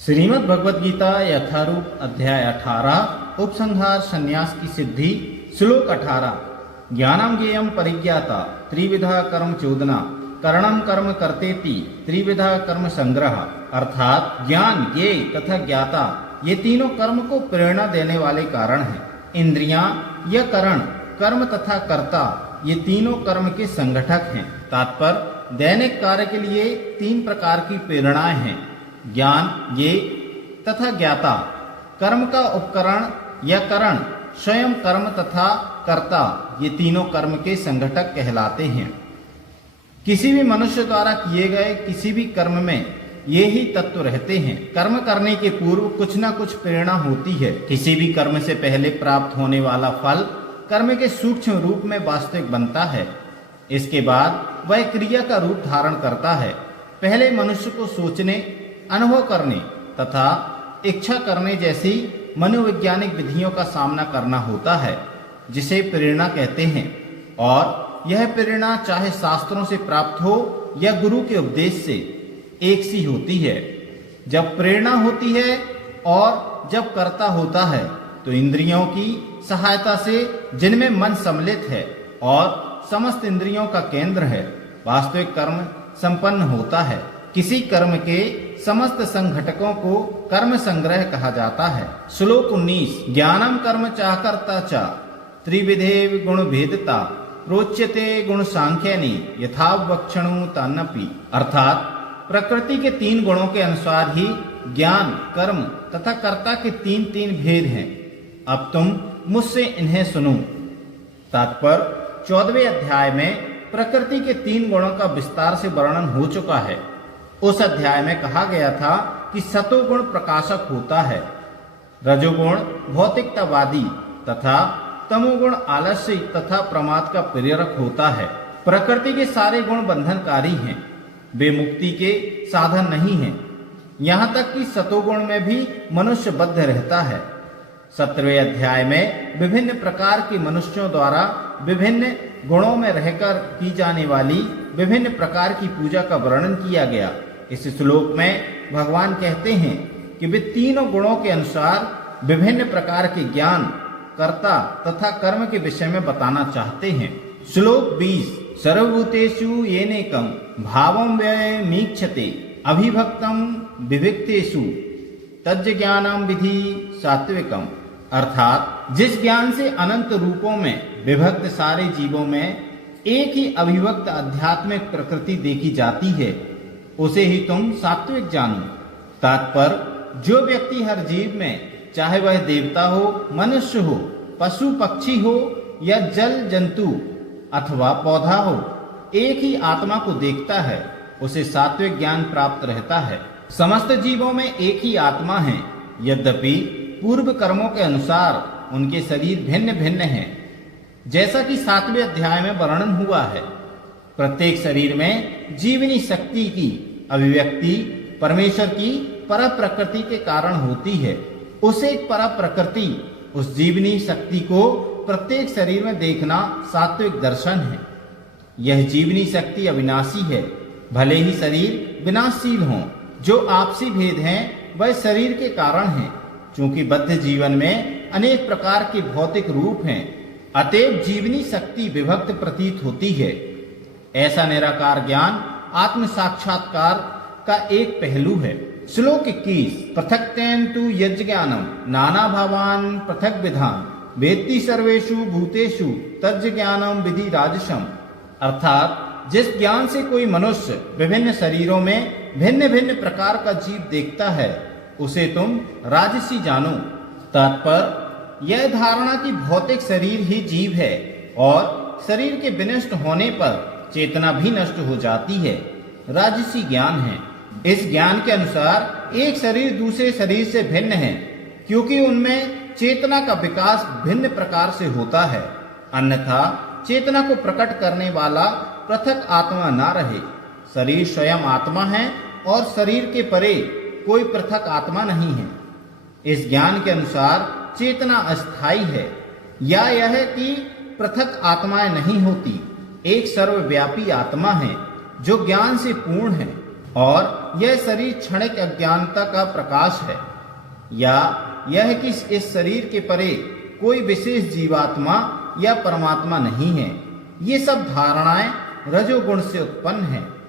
श्रीमद् भगवद गीता यथारूप अध्याय 18 उपसंहार संन्यास की सिद्धि श्लोक 18 ज्ञानम ज्ञेयम परिज्ञाता त्रिविधा कर्म चोदना करणम कर्म करतेति त्रिविधा कर्म संग्रह। अर्थात ज्ञान, ज्ञेय तथा ज्ञाता ये तीनों कर्म को प्रेरणा देने वाले कारण हैं। इंद्रियां या करण, कर्म तथा कर्ता ये तीनों कर्म के संगठक हैं। तात्पर्य दैनिक कार्य के लिए तीन प्रकार की प्रेरणाएं हैं, ज्ञान, ज्ञेय तथा ज्ञाता। कर्म का उपकरण या करण, स्वयं कर्म तथा कर्ता ये तीनों कर्म के संगठक कहलाते हैं। किसी भी मनुष्य द्वारा किए गए किसी भी कर्म में ये ही तत्व रहते हैं। कर्म करने के पूर्व कुछ न कुछ प्रेरणा होती है। किसी भी कर्म से पहले प्राप्त होने वाला फल कर्म के सूक्ष्म रूप में वास्तविक बनता है। इसके बाद वह क्रिया का रूप धारण करता है। पहले मनुष्य को सोचने, अनुभव करने तथा इच्छा करने जैसी मनोवैज्ञानिक विधियों का सामना करना होता है, जिसे प्रेरणा कहते हैं। और यह प्रेरणा चाहे शास्त्रों से प्राप्त हो या गुरु के उपदेश से, एक सी होती है। जब प्रेरणा होती है और जब कर्ता होता है तो इंद्रियों की सहायता से, जिनमें मन सम्मिलित है और समस्त इंद्रियों का केंद्र है, वास्तविक कर्म संपन्न होता है। किसी कर्म के समस्त संघटकों को कर्म संग्रह कहा जाता है। श्लोक 19 ज्ञानम कर्म चाकर्ता च त्रिविधे गुण भेदता प्रोच्यते गुण सांख्यानि यथावक्षणु तन्नपि। अर्थात प्रकृति के तीन गुणों के अनुसार ही ज्ञान, कर्म तथा कर्ता के तीन तीन भेद हैं। अब तुम मुझसे इन्हें सुनो। तात्पर्य 14वें अध्याय में प्रकृति के तीन गुणों का विस्तार से वर्णन हो चुका है। उस अध्याय में कहा गया था कि सतोगुण प्रकाशक होता है, रजोगुण भौतिकतावादी तथा तमोगुण आलस्य तथा प्रमाद का प्रेरक होता है। प्रकृति के सारे गुण बंधनकारी हैं, वे मुक्ति के साधन नहीं हैं। यहाँ तक कि सतोगुण में भी मनुष्य बद्ध रहता है। 17वें अध्याय में विभिन्न प्रकार के मनुष्यों द्वारा विभिन्न गुणों में रहकर की जाने वाली विभिन्न प्रकार की पूजा का वर्णन किया गया। इस श्लोक में भगवान कहते हैं कि वे तीनों गुणों के अनुसार विभिन्न प्रकार के ज्ञान, कर्ता तथा कर्म के विषय में बताना चाहते हैं। श्लोक 20 सर्वभूतेषु येनेकं भावं व्ययमीक्षते अभिभक्तं विविक्तेषु तज्ज्ञानं विधि सात्विकम्। अर्थात जिस ज्ञान से अनंत रूपों में विभक्त सारे जीवों में एक ही अभिव्यक्त आध्यात्मिक प्रकृति देखी जाती है, उसे ही तुम सात्विक जानो। तात्पर्य जो व्यक्ति हर जीव में, चाहे वह देवता हो, मनुष्य हो, पशु पक्षी हो या जल जंतु अथवा पौधा हो, एक ही आत्मा को देखता है, उसे सात्विक ज्ञान प्राप्त रहता है। समस्त जीवों में एक ही आत्मा है, यद्यपि पूर्व कर्मों के अनुसार उनके शरीर भिन्न भिन्न हैं, जैसा कि 7वें अध्याय में वर्णन हुआ है। प्रत्येक शरीर में जीवनी शक्ति की अभिव्यक्ति परमेश्वर की पर प्रकृति के कारण होती है। उस एक पर प्रकृति, उस जीवनी शक्ति को प्रत्येक शरीर में देखना सात्विक दर्शन है। यह जीवनी शक्ति अविनाशी है, भले ही शरीर विनाशशील हों। जो आपसी भेद हैं वह शरीर के कारण हैं। चूंकि बद्ध जीवन में अनेक प्रकार के भौतिक रूप हैं, अतएव जीवनी शक्ति विभक्त प्रतीत होती है। ऐसा निराकार ज्ञान आत्म साक्षात्कार का एक पहलू है। श्लोक 21 पृथक्तेन तु यज्ञानम नाना भावान पृथक विधान वेत्ति सर्वेषु भूतेषु तज्ज्ञानम विधि राजसम। अर्थात जिस ज्ञान से कोई मनुष्य विभिन्न शरीरों में भिन्न भिन्न प्रकार का जीव देखता है, उसे तुम राजसी जानो। तात्पर्य यह धारणा कि भौतिक शरीर ही जीव है और शरीर के विनष्ट होने पर चेतना भी नष्ट हो जाती है, राजसी ज्ञान है। इस ज्ञान के अनुसार एक शरीर दूसरे शरीर से भिन्न है, क्योंकि उनमें चेतना का विकास भिन्न प्रकार से होता है। अन्यथा चेतना को प्रकट करने वाला पृथक आत्मा ना रहे। शरीर स्वयं आत्मा है और शरीर के परे कोई पृथक आत्मा नहीं है। इस ज्ञान के अनुसार चेतना अस्थाई है, या यह कि पृथक आत्माएं नहीं होती, एक सर्वव्यापी आत्मा है जो ज्ञान से पूर्ण है। और यह शरीर क्षणिक अज्ञानता का प्रकाश है, या यह कि इस शरीर के परे कोई विशेष जीवात्मा या परमात्मा नहीं है। ये सब धारणाएं रजोगुण से उत्पन्न हैं।